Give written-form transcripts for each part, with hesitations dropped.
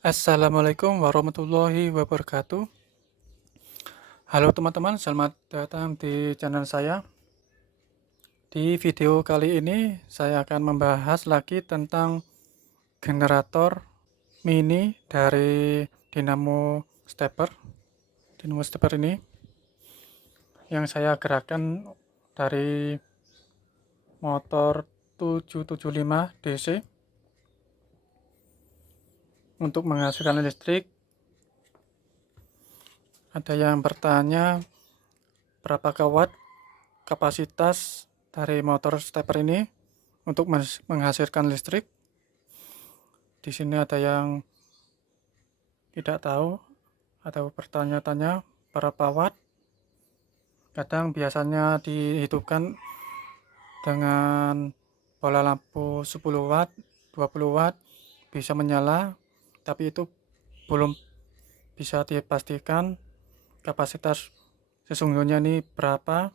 Assalamualaikum warahmatullahi wabarakatuh. Halo teman-teman, selamat datang di channel saya. Di video kali ini saya akan membahas lagi tentang generator mini dari Dynamo Stepper. Dynamo Stepper ini yang saya gerakkan dari motor 775 DC untuk menghasilkan listrik. Ada yang bertanya berapa watt kapasitas dari motor stepper ini untuk menghasilkan listrik. Di sini ada yang tidak tahu atau bertanya-tanya berapa watt. Kadang biasanya dihitungkan dengan bola lampu 10 watt, 20 watt bisa menyala, tapi itu belum bisa dipastikan kapasitas sesungguhnya ini berapa.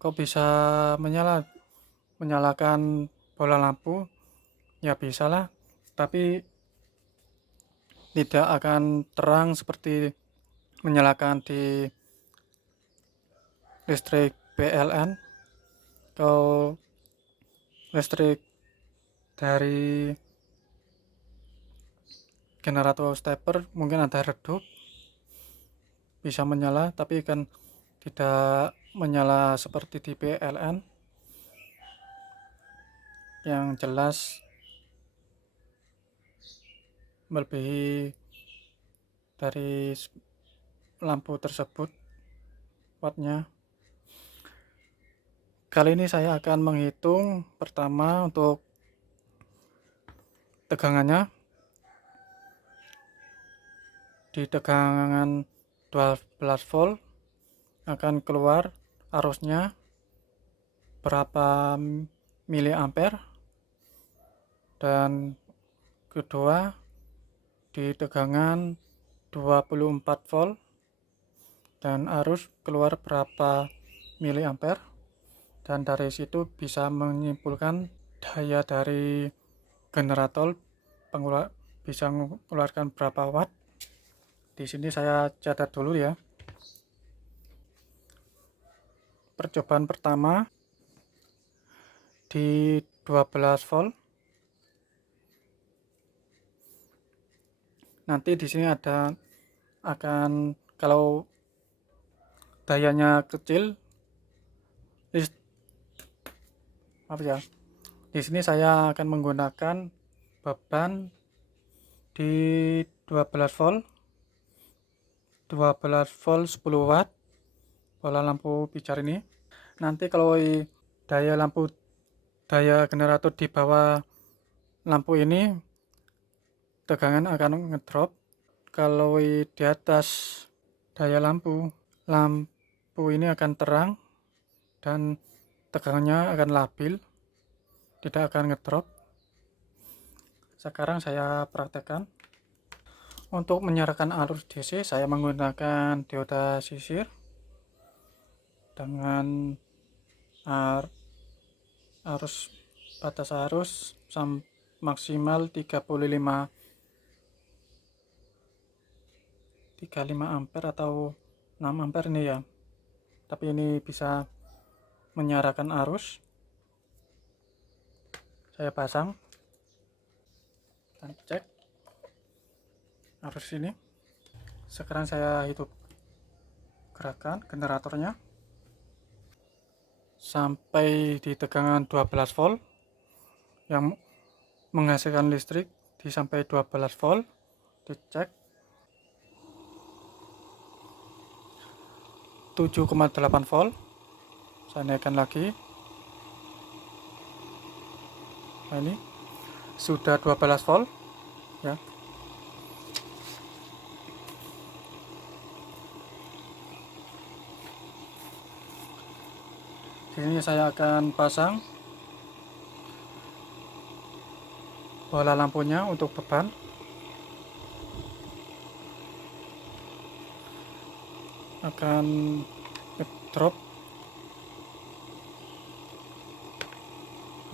Kok bisa menyalakan bola lampu? Ya bisa lah, tapi tidak akan terang seperti menyalakan di listrik PLN atau listrik dari generator stepper. Mungkin ada redup, bisa menyala, tapi kan tidak menyala seperti di PLN. Yang jelas melebihi dari lampu tersebut wattnya. Kali ini saya akan menghitung pertama untuk tegangannya. Di tegangan 12 volt akan keluar arusnya berapa miliampere, dan kedua di tegangan 24 volt dan arus keluar berapa miliampere, dan dari situ bisa menyimpulkan daya dari generator bisa mengeluarkan berapa watt. Di sini saya catat dulu ya. Percobaan pertama di 12 volt. Nanti di sini ada akan, kalau dayanya kecil, di sini saya akan menggunakan beban di 12 volt 10 watt bola lampu pijar ini. Nanti kalau daya generator di bawah lampu ini, tegangan akan ngedrop. Kalau di atas daya lampu ini akan terang dan tegangannya akan labil, tidak akan ngedrop. Sekarang saya praktekkan. Untuk menyalakan arus DC saya menggunakan dioda sisir dengan batas arus maksimal 35 ampere atau 6 ampere ini ya, tapi ini bisa menyalakan arus. Saya pasang dan cek arus ini. Sekarang saya hidup gerakan generatornya sampai di tegangan 12 volt yang menghasilkan listrik di sampai 12 volt. Dicek 7,8 volt. Saya naikkan lagi. Nah, ini sudah 12 volt ya. Ini saya akan pasang bola lampunya untuk beban. Akan drop,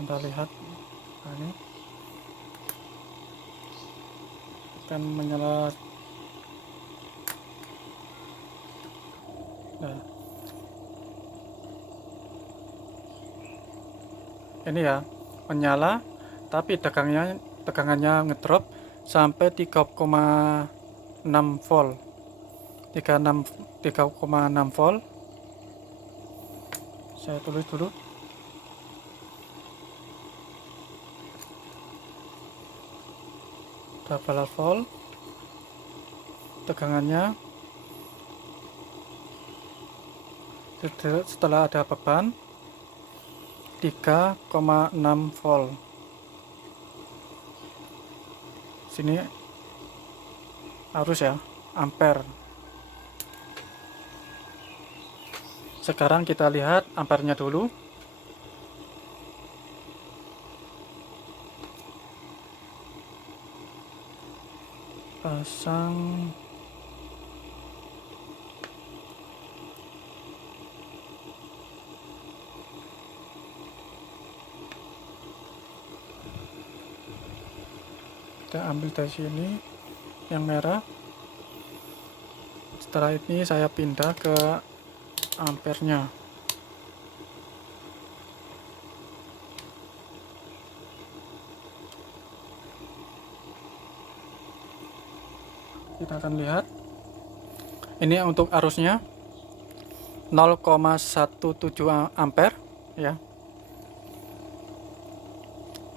Anda lihat. Nah, ini akan menyala. Nah, ini ya menyala, tapi tegangannya ngedrop sampai 3,6 volt. 3,6 volt. Saya tulis dulu. Double volt. Tegangannya setelah ada beban 3,6 volt. Sini arus ya, ampere. Sekarang kita lihat ampernya dulu. Pasang. Kita ambil dari sini yang merah. Setelah ini saya pindah ke ampernya. Kita akan lihat ini untuk arusnya 0,17 ampere ya,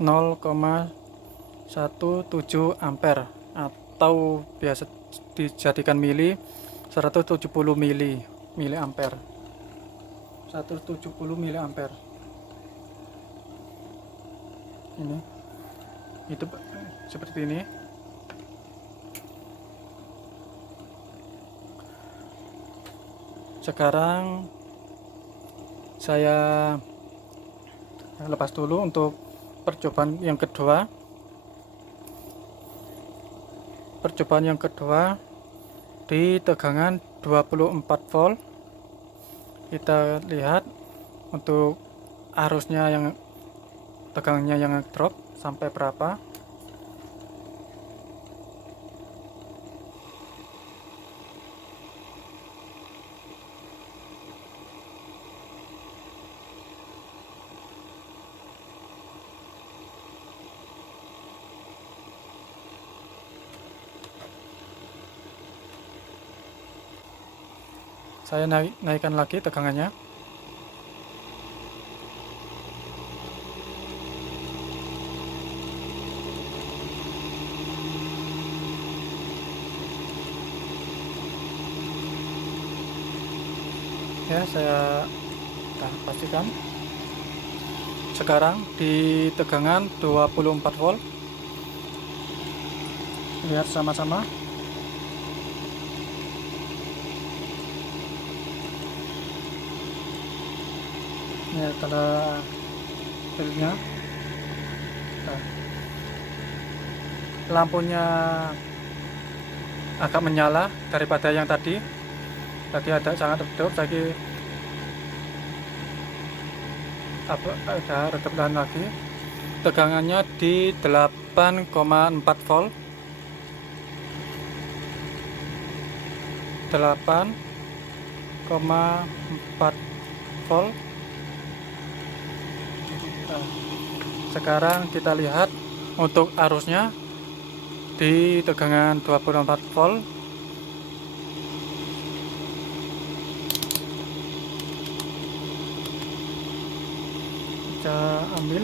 0,17 ampere, atau biasa dijadikan mili 170 mili ampere. 170 mili ampere. Ini itu seperti ini. Sekarang saya lepas dulu untuk percobaan yang kedua. Percobaan yang kedua di tegangan 24 volt. Kita lihat untuk arusnya yang tegangannya yang drop sampai berapa. Saya naikkan lagi tegangannya. Ya, saya pastikan. Sekarang di tegangan 24 volt. Lihat sama-sama. Ini adalah filenya. Nah, lampunya agak menyala daripada yang tadi. Tadi ada sangat redup, lagi ada redup lagi. Tegangannya di 8,4 volt. 8,4 volt. Nah, sekarang kita lihat untuk arusnya di tegangan 24 volt. Kita ambil.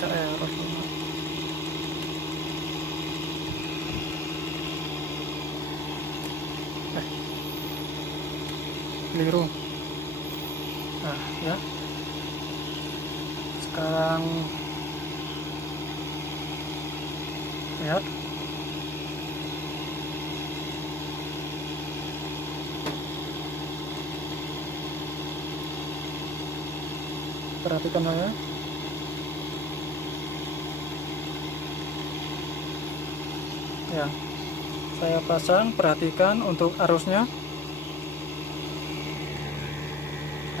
Kita arus dulu. Keliru. Nah ya, sekarang lihat perhatikan ya, saya pasang. Perhatikan untuk arusnya.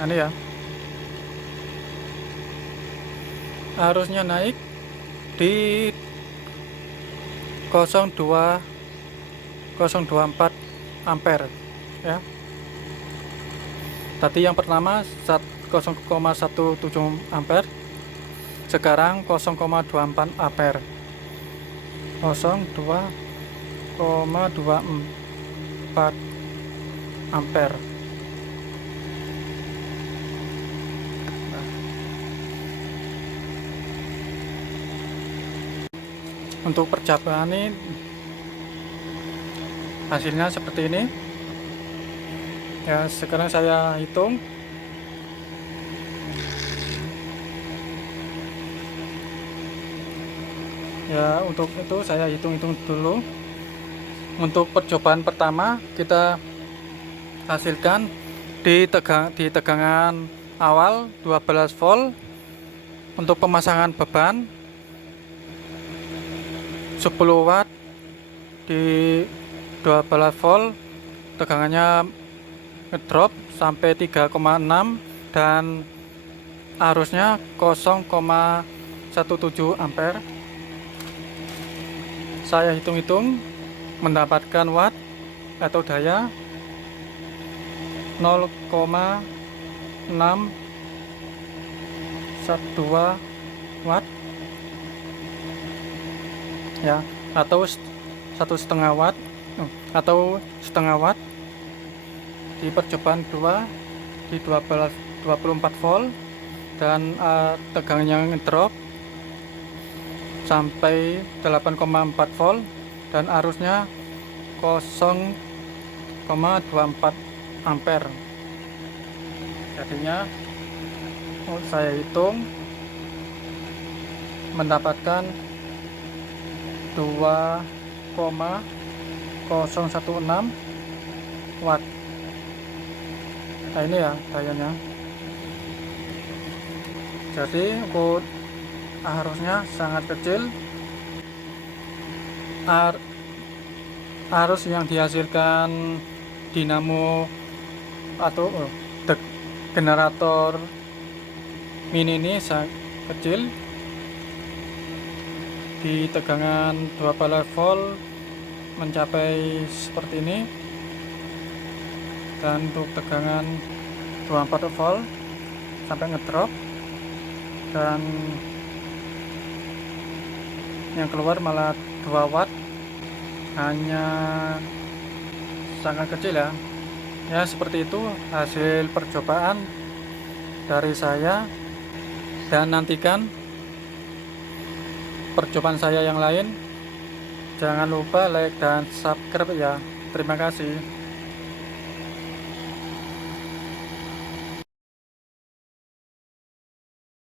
Nah, ini ya, arusnya naik di 0,24 ampere ya. Tadi yang pertama 0,17 ampere, sekarang 0,24 ampere. 0,24 ampere. Untuk percobaan ini hasilnya seperti ini ya. Sekarang saya hitung ya. Untuk itu saya hitung-hitung dulu. Untuk percobaan pertama kita hasilkan di tegangan awal 12 volt. Untuk pemasangan beban 10 watt di 12 volt, tegangannya ngedrop sampai 3,6 dan arusnya 0,17 ampere. Saya hitung-hitung mendapatkan watt atau daya 0,612 watt ya, atau 1,5 watt atau setengah watt di percobaan 2 di 24 volt dan tegangannya ngedrop sampai 8,4 volt dan arusnya 0,24 ampere. Jadinya saya hitung mendapatkan 2,016 watt. Nah, ini ya dayanya. Jadi untuk arusnya sangat kecil. Arus yang dihasilkan dinamo atau generator mini ini sangat kecil. Di tegangan 12 volt mencapai seperti ini, dan untuk tegangan 24 volt sampai ngedrop, dan yang keluar malah 2 watt, hanya sangat kecil ya. Ya, seperti itu hasil percobaan dari saya, dan nantikan percobaan saya yang lain. Jangan lupa like dan subscribe ya. Terima kasih.